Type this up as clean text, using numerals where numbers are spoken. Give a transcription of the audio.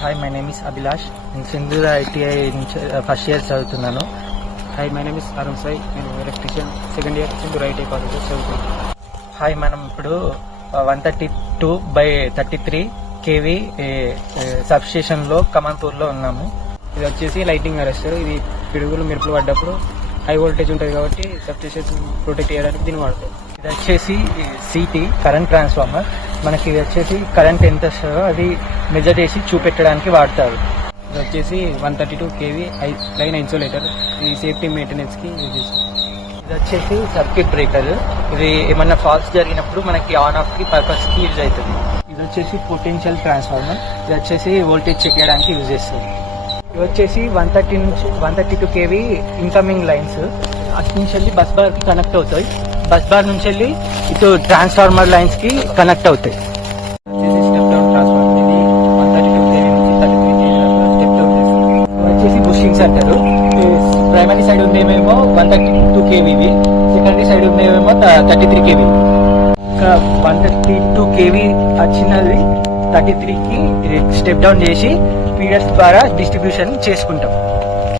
Hi, my name is Abhilash. నేను సింధూర ITI నుంచి ఫస్ట్ ఇయర్ చదువుతున్నాను. Hi, my name is Arun Sai. నేను ఎలక్ట్రీషియన్ సెకండ్ ఇయర్ సింధూర ITI కాలేజ్ చదువుతున్నాను. హాయ్, మనం ఇప్పుడు 132/33 kV సబ్స్టేషన్లో కమాన్పూర్లో ఉన్నాము. ఇది వచ్చేసి లైటింగ్ అరెస్టర్. ఇది పిడుగులు మెరుపులు పడ్డప్పుడు హై వోల్టేజ్ ఉంటుంది కాబట్టి సబ్స్టేషన్ ప్రొటెక్ట్ చేయడానికి దీన్ని వాడతాం. ఇది వచ్చేసి CT కరెంట్ ట్రాన్స్ఫార్మర్. మనకి ఇది వచ్చేసి కరెంట్ ఎంత వస్తుందో అది మెజర్ చేసి చూపెట్టడానికి వాడతారు. ఇది వచ్చేసి 132 kV లైన్ ఇన్సులేటర్. ఇది సేఫ్టీ మెయింటెనెన్స్కి యూజ్ చేస్తాం. ఇది వచ్చేసి సర్క్యూట్ బ్రేకర్. ఇది ఏమన్నా ఫాల్స్ జరిగినప్పుడు మనకి ఆన్ ఆఫ్ కి పర్పస్ కి యూజ్ అవుతుంది. ఇది వచ్చేసి పొటెన్షియల్ ట్రాన్స్ఫార్మర్. ఇది వచ్చేసి వోల్టేజ్ చెక్ చేయడానికి యూజ్ చేస్తుంది. ఇది వచ్చేసి 130 నుంచి 132 kV ఇన్కమింగ్ లైన్స్. అటు నుంచి వెళ్ళి బస్ బార్ కి కనెక్ట్ అవుతాయి. బస్ బార్ నుంచి వెళ్ళి ఇటు ట్రాన్స్ఫార్మర్ లైన్స్ కి కనెక్ట్ అవుతాయి. Step down transformer. ఇది 132 kV నుంచి 33 kV స్టెప్ డౌన్ చేస్తుంది. ఇది వచ్చేసి బుషింగ్స్ అంటారు. ప్రైమరీ సైడ్ ఉందేమేమో 132 kV, సెకండరీ సైడ్ ఉందేమేమో 33 kV. ఇంకా 132 kV వచ్చినది 33కి స్టెప్ డౌన్ చేసి పీరియడ్స్ ద్వారా డిస్ట్రిబ్యూషన్ చేసుకుంటాం.